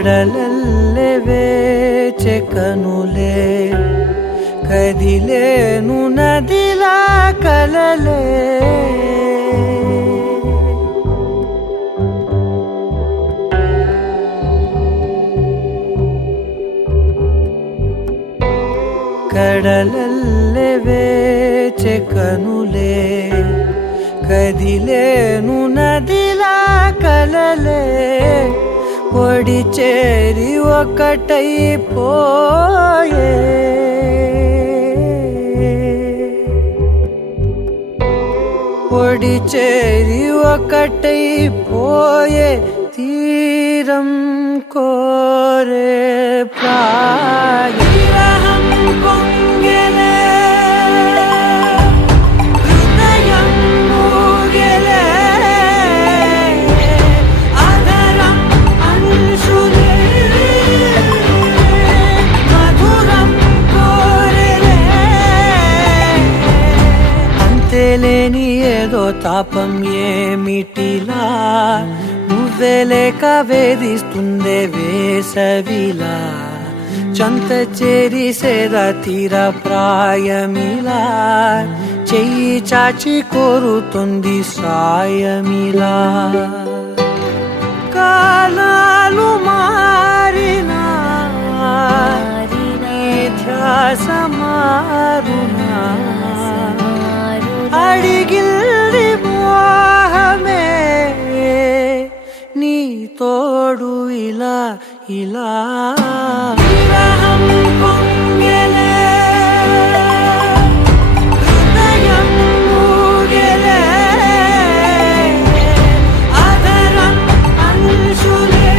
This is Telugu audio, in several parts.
కడలల్లె వేచె కనులే కదిలేను నదిలా కలలే కడలల్లె వేచె కనులే కదిలేను నదిలా కలలే ఒడి చేరి ఒకటైపోయే ఒడి చేరి ఒకటైపోయే తీరం కోరే ప్రాయం పొంగెలే హృదయం మూగెలే ఆదరం అంశులే మధురం కోరెలే అంతేలేని ఏదో తాపం ఏమిటిలా నువ్వే లేక వేధిస్తుందే వేసవిలా చంత చేరి సేద తీర ప్రాయమిలా చెయ్యి చాచి కోరుతుంది సాయమిలా కాలాలు మారినా ధ్యాస మారునా అడిగిల్ది మోహమే నీ తోడు ఇలా ఇలా విరహం పొంగెలే హృదయం మూగెలే ఆదరం అంశులే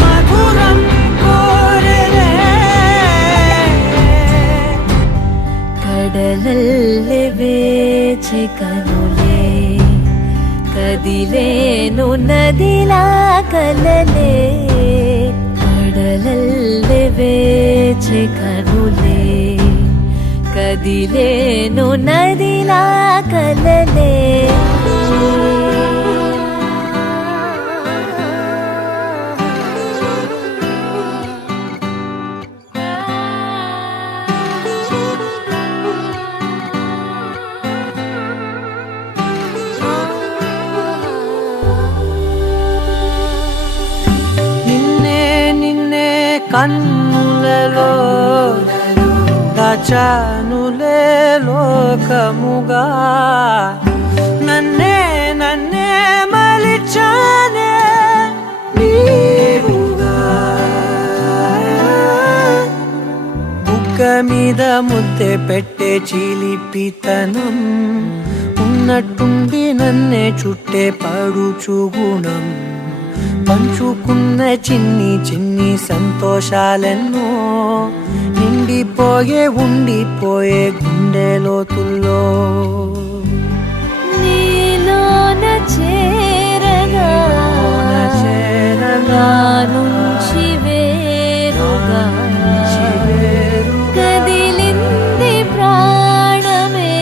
మధురం కోరెలే కడలల్లె వేచె కనులే కదిలేను నదిలా కలలే కడలల్లె వేచె కనులే కదిలేను నదిలా కలలే కన్నులలో దాచానులే లోకముగా నన్నే నన్నే మలిచానే నీవుగా బుగ్గ మీద ముద్దె పెట్టే చిలిపితనం ఉన్నట్టుండి నన్నే చుట్టే పడుచు గుణం పంచుకున్న చిన్ని చిన్ని సంతోషాలెన్నో నిండిపోయే ఉండిపోయే గుండె లోతుల్లో నీలోన చేరగా నుంచి వేరుగా కదిలింది ప్రాణమే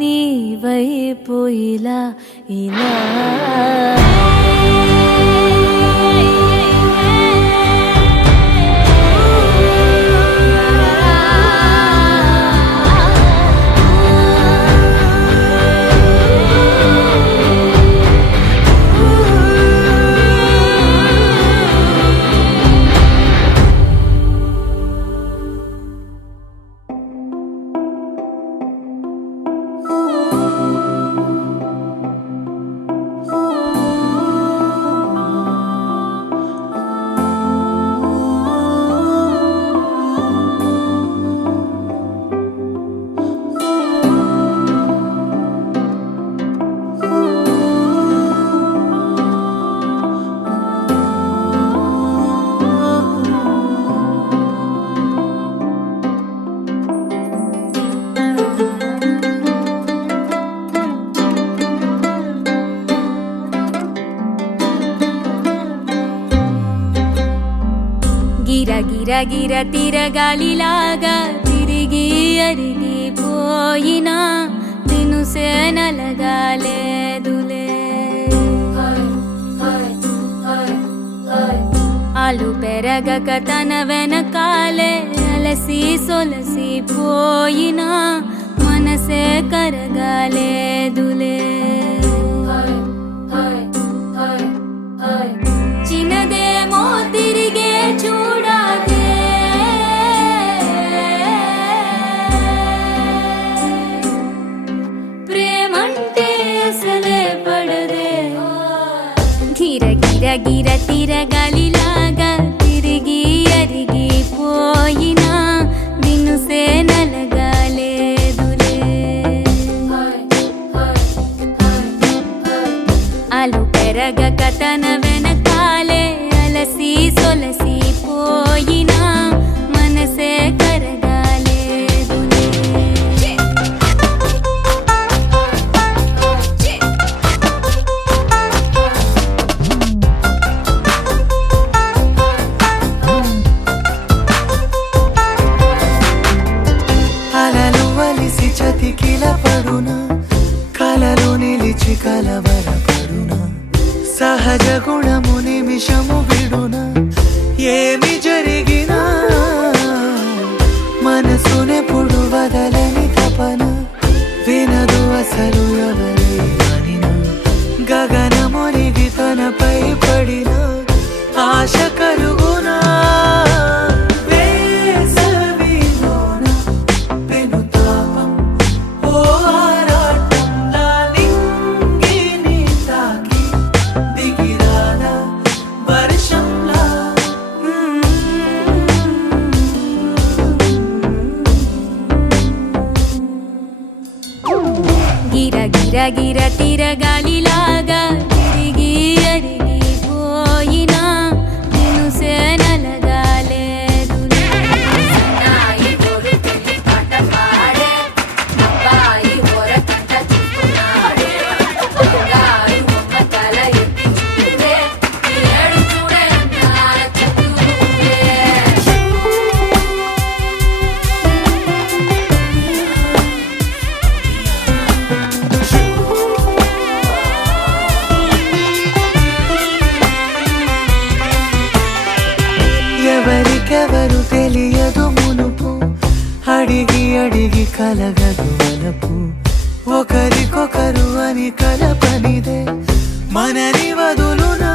నీ వైపు ఇలా ఇలా గిర గిర తిరగాలిలాగా తిరిగి అరిగిపోయినా తినుసే నలగాలేదులే ఆలు పెరగక తన వెనకాలే అలసి సొలసి పోయినా మనసే కరగాలేదులే చిన్నదేమో తిరిగే చూడాదే ప్రేమంటే అసలే పడదే గిర గిర గిర తిరగాలిలాగా తిరిగి అరిగిపోయినా దినుసే నలగాలేదులే అలు పెరగక తన వెనకాలే అలసి సొలసి పోయినా మనసే కరగాలేదులే అలలు వలిసి చతికిల పడునా కలలు నిలిచి కలవరపడునా సహజ గుణము నిమిషము విడునా ఏమి జరిగినా మనసునెప్పుడు వదలని తపన వినదు అసలు ఎవరి అనినా గగనమునిగి తనపై పడిన ఆశ కలుగునా వేసవిలోన పెనుతాపం ఓ ఆరాటంలా నింగిని తాకి దిగిరానా వర్షంలా గిర గిర గిర తిరగాలిలాగా తిరిగి అరిగిపోయినా దినుసే నలగాలేదులే ఎవరికెవరు తెలియదు మునుపు అడిగి అడిగి కలగదు వలపు ఒకరికొకరు అని కలపనిదే మనని వదులునా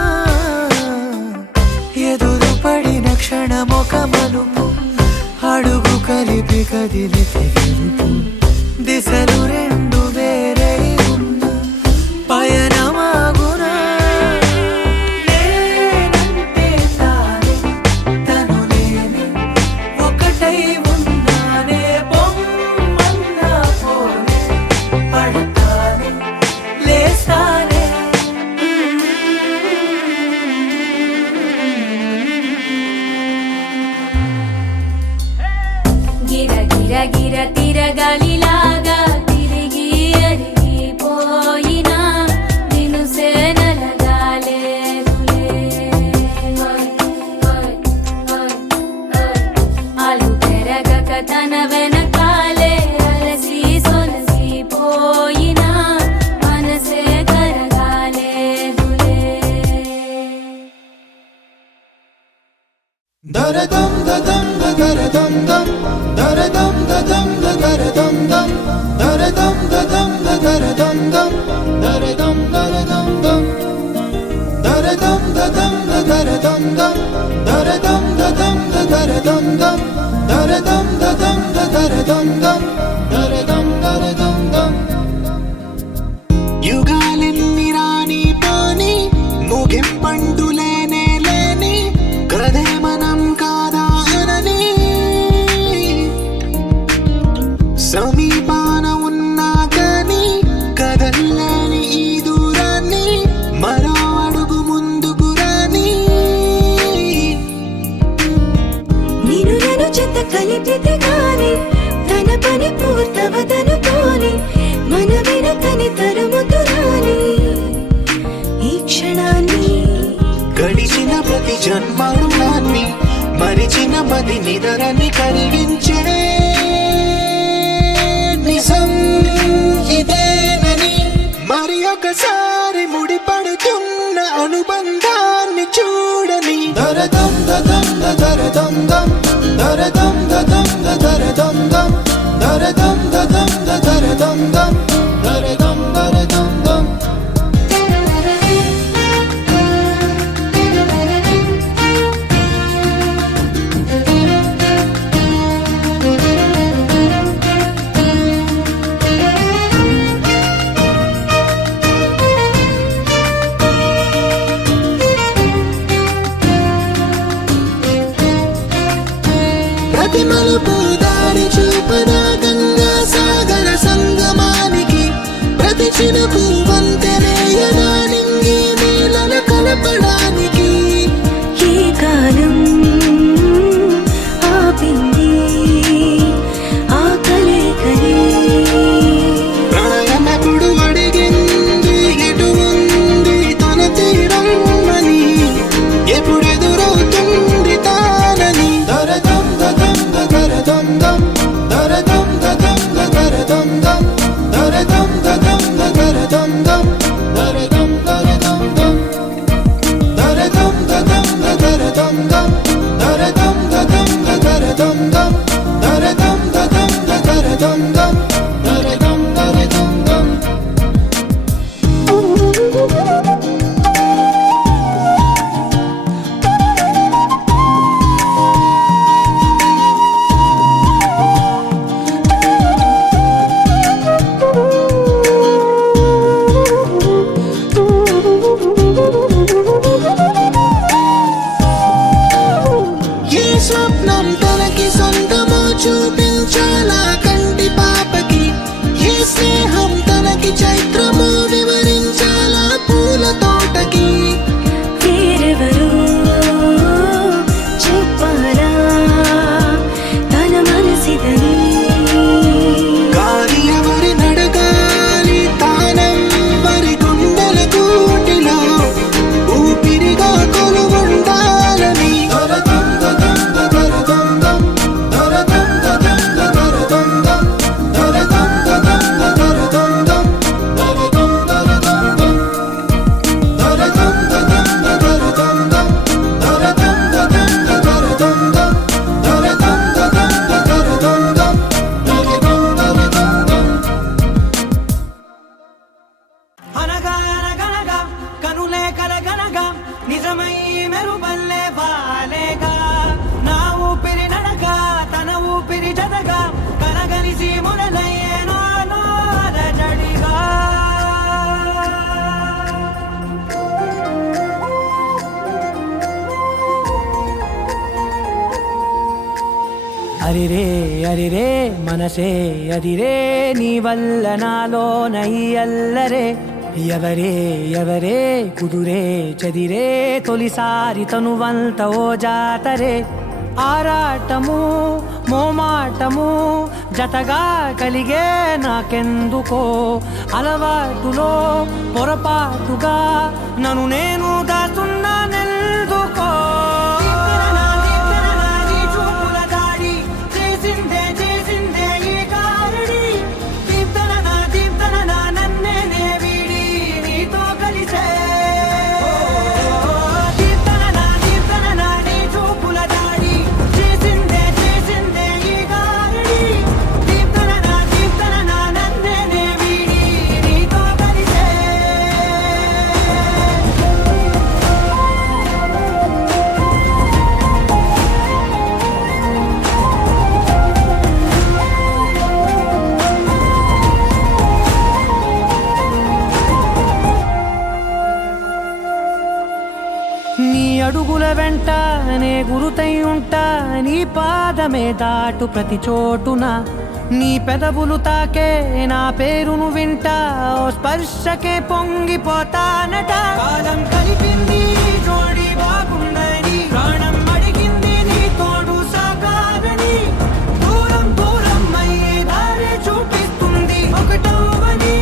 ఎదురు పడిన క్షణమొక మలుపు అడుగు కలిపి కదిలితే గెలుపు దిశలు రెండు వేరై ఉన్న పయనమాగునా నేనంటే తానే తను నేనే ఒకటై ఉన్నానే బొమ్మన్నా పోనే పడతానే లేస్తానే గిర గిర గిర తిరగాలిలాగా తిరిగి అరిగిపోయినా దినుసే నలగాలేదులే ఆలు పెరగక తన వెనకాలే అలసి సొలసి పోయినా మనసే కరగాలేదులే దరదం దదం దరదం దం దరదం దదం దరదం దం దరదం దదం దరదం దం దరదం దరదం దం దరదం దదం దరదం దం దరదం దదం దరదం దం దరదం దదం దరదం దం దరదం దరదం దం యుగాలెన్ని రాని పాని ముగింపండు లేనే లేని కదే మనం కాదా అనని సమీపాన ఉన్నా కానీ కదల్లని ఈ దూరాన్ని మరో అడుగు ముందుకు రాని నేను నన్ను చెత్త కలిపితే గాని తన పని పూర్తవదనుకోని మన వెనకని తరుముతురాని ఈ క్షణాన్ని గడిచిన ప్రతి జన్మరుణాన్ని మరిచిన మది నిదరని కరిగించే నిజం ఇదేనని మరి ఒకసారి ముడిపడుతున్న అనుబంధాన్ని చూడని దం దం దర దం దం దర దం దం దర దం దం దర దం దం దర దం దం ప్రతి మలుపు దారి చూపదా గంగా సాగర సంగమానికి ప్రతి చినుకు వంతెనేయదా నింగి నీళ్ళ కలపడానికి ఈ కాలం ఆపింది ఆ కలయికని ప్రళయమప్పుడు అడిగింది ఎటు ఉంది తన తీరం అని ఎప్పుడెదురవుతుంది తానని దర దం దం దర దం దం దర దం దం దర దం దం దర దం దం దర దం దం దర దం దం దర దం దం దర దం దం దర దం దం దర దం దం దర దం దం దర దం దం దర దం దం ఏ స్వప్నం తనకి సొంతమో చూపించాలా కంటి పాపకి ఏ స్నేహం తనకి చైత్రమో వివరించాలా పూల తోటకి వేరెవరు చెప్పాలా తన మనసిదని గాలి ఎవరి నడగాలి తానం వరి గుండెల కూటిలో ఊపిరిగా కొలువుండాలని దర దం దం దర దం దం దర దం దం దర దం దం దర దం దం దర దం దం దర దం దర దం దం దర దం దం దర దం దం దర దం దం దర దం దం దర దం దం దర దం దం దర దం దర దం దం అనగా అనగనగా కనులే కలగనగా నిజమై మెరుపల్లే వాలేగా నా ఊపిరి నడగా తన ఊపిరి జతగా కలగలిసి మొదలయ్యేనో అలజడిగా అరిరే అరిరే మనసే అదిరే నీ వల్ల నాలో నై అల్లరే ఎవరే ఎవరే కుదురే చదిరే తొలిసారి తనువంత ఓ జాతరే ఆరాటము మోమాటము జతగా కలిగే నాకెందుకో అలవాటులో పొరపాటుగా నన్ను నేను దాస్తున్నానెందుకో నీ అడుగుల వెంట నే గురుతై ఉంటా నీ పాదమే దాటు ప్రతి చోటున నీ పెదవులు తాకే నా పేరును వింటా ఓ స్పర్శకే పొంగిపోతానట కాలం కలిపింది జోడి బాగుందని ప్రాణం అడిగింది నీ తోడు సాగాలని దూరం దూరం అయ్యే దారి చూపిస్తుంది ఒకటవని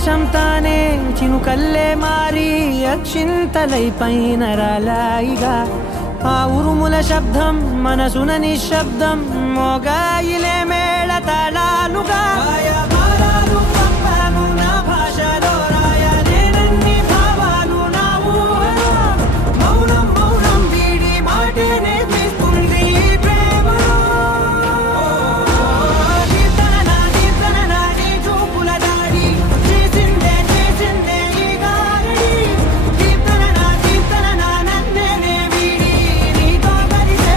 ఆకాశం తానే చినుకల్లే మారి అక్షింతలై పైన రాలాయిగా ఆ ఉరుముల శబ్దం మనసున నిశ్శబ్దం మోగాయిలే మేళ తాళాలుగా భారాలు పంపాను నా భాషలో రాయలేనన్ని భావాలు నా ఊహలో మౌనం మౌనం వీడి మాటే నేర్పిస్తుంది ప్రేమలో కీర్తన నీ చూపుల దాడి చేసిందే ఈ గారడి కీర్తన నన్నే వీడి నీతో కలిసే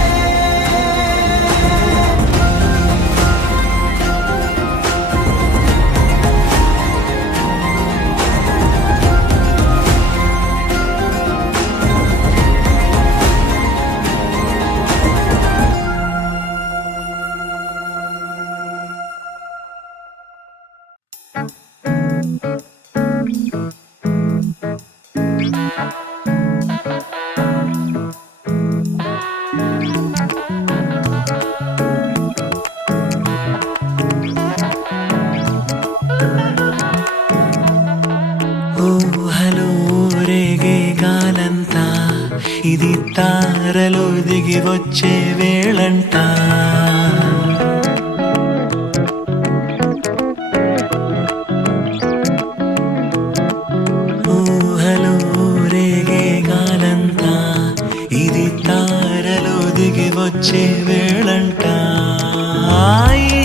ఊహలో రేగే గాలంతా ఇది తారలో దిగి వచ్చే వేళంట ఊహలో రేగే గాలంతా ఇది తారలో దిగి వచ్చే వేళంట ఈ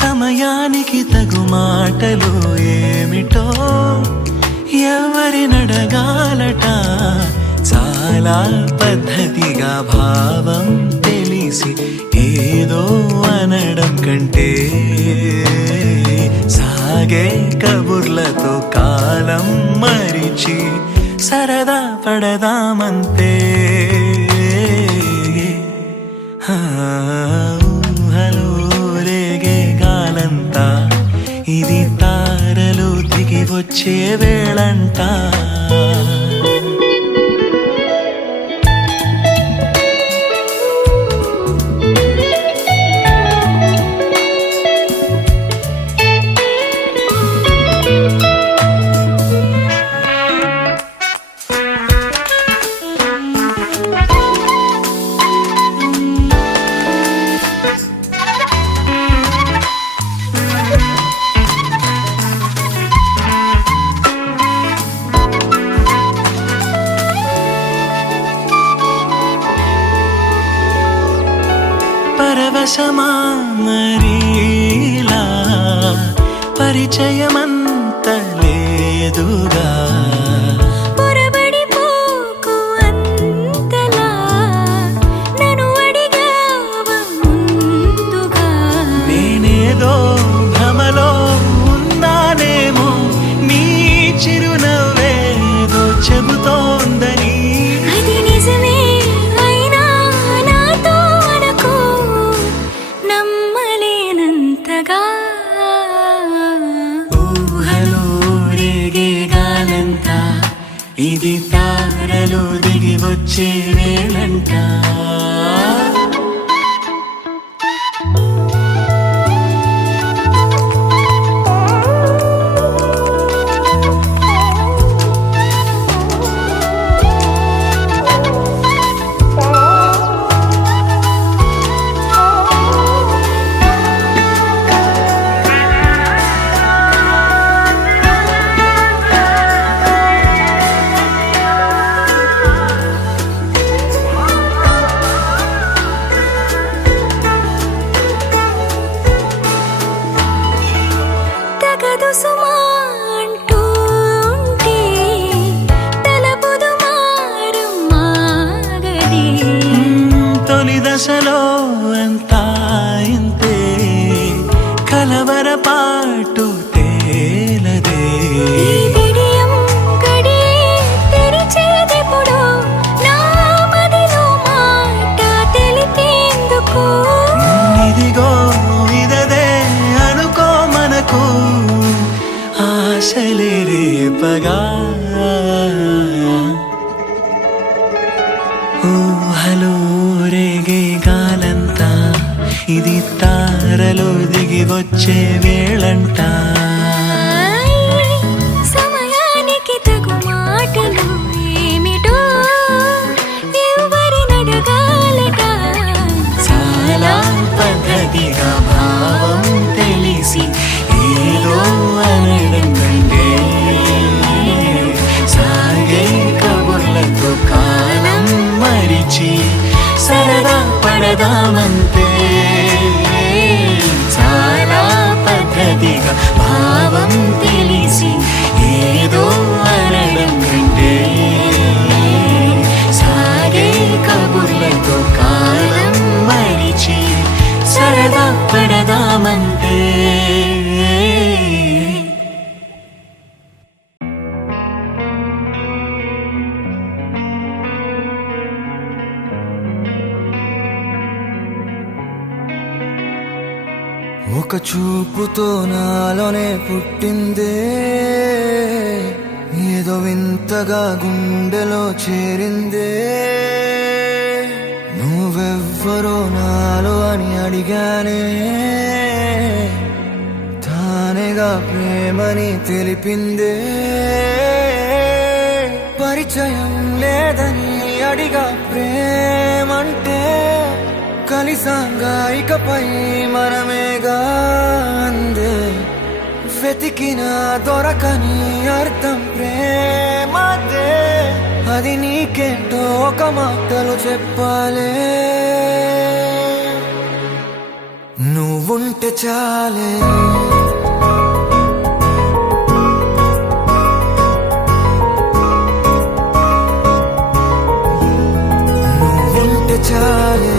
సమయానికి తగు మాటలు ఏమిటో ఎవరి నడగాలట చాలా పద్ధతిగా భావం తెలిసి ఏదో అనడం కంటే సాగే కబుర్లతో కాలం మరిచి సరదా పడదామంతే ఊహలో రేగే గాలంతా ఇది తారలు దిగి వచ్చే వేళంట పరవశమా మరీలా పరిచయమంత లేదుగా పొరబడిపోకు అంతలా నన్ను అడిగావ ముందుగా నేనేదో భ్రమలో ఉన్నానేమో నీ చిరునవ్వేదో చెబుతోందని అది నిజమే అయినా నాతో అనకు నమ్మలేనంతగా ఊహలో రేగే గాలంతా ఇది తారలు దిగి వచ్చే వేళంట తగదు సుమా అంటూ ఉంటే తలపుదు మారు మాగది తొలి దశలో అంతా ఇంతే కలవరపాటు తేలదే ఈ బిడియం గడియే తెరిచేదెప్పుడు నా మదిలో మాట తెలిపేందుకు ఇదిగో ఇదదే అనుకో మనకు ఆశలే రేపగా ఊహలో రేగే గాలంతా ఇది తారలు దిగి వచ్చే వేళంట ఉన్నదిగా భావం తెలిసి ఏదో అనడం కంటే సాగే కబుర్లతో కాలం మరిచి సరదా పడదామంటే ఒక చూపుతో నాలోనే పుట్టిందే ఏదో వింతగా గుండెలో చేరిందే నువ్వెవ్వరో నాలో అని అడిగానే తానేగా ప్రేమని తెలిపిందే పరిచయం లేదని అడిగా ప్రేమంటే కలిసాంగా ఇకపై మనమేగా అందే వెతికిన దొరకని అర్థం ప్రేమదే అది నీకేంటో ఒక మాటలు చెప్పాలే నువ్వుంటే చాలే నువ్వుంటే చాలే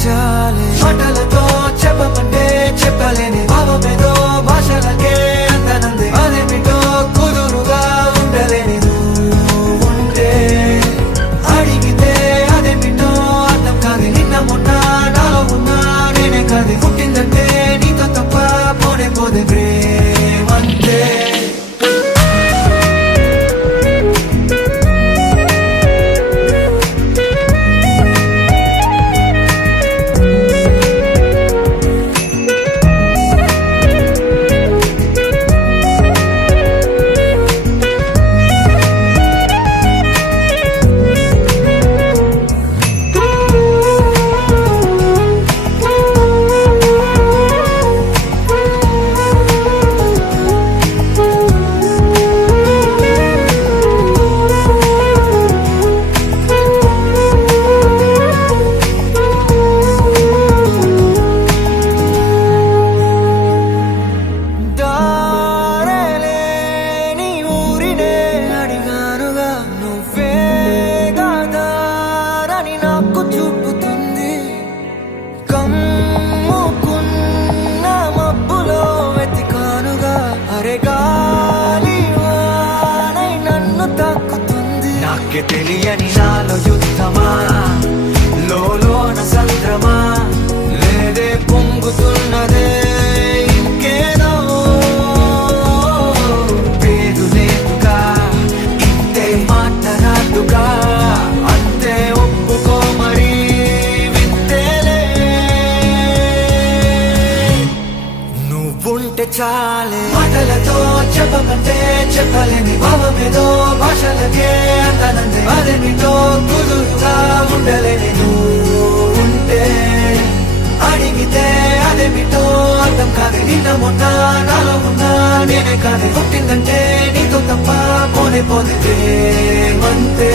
చాలే మాటలతో చెప్పమంటే చెప్పలేని భావమేదో భాషలకే అందనందే అదేమిటో కుదురుగా ఉండలేని ఉంటే అడిగితే అదేమిటో అర్థం కాదు నిన్న మొన్న నాలో ఉన్నా నేనే కాదు పుట్టిందంటే నీతో తప్ప పోనే పోదే ప్రేమంతే తెలియని నాలో యుద్ధమా లోన సంద్రమా లేదే పొంగుతున్నదే ఇంకేదో పేరు లేదుగా ఇంతే మాట్లాడుగా అంతే ఒప్పుకో మరి వింతేలే నువ్వుంటే చాలే మాటలతో చెప్పమంటే చెప్పలేని భావమేదో భాషలకే అందనందే అదేమిటో కుదురుగా ఉండలేని ఉంటే అడిగితే అదేమిటో అర్థం కాదు నిన్న మొన్న నాలో ఉన్నా నేనే కాదు పుట్టిందంటే నీతో తప్ప పోనే పోదే ప్రేమంతే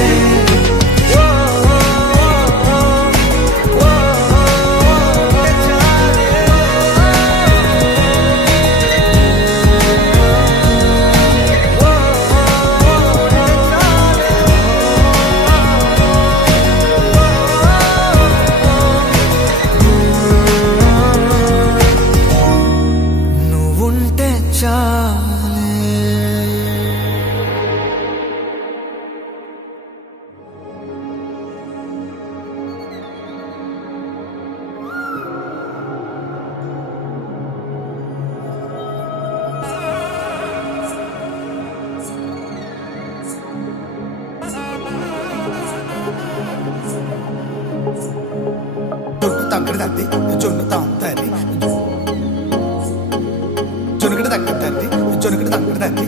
జొన్నగడ తగ్గదండి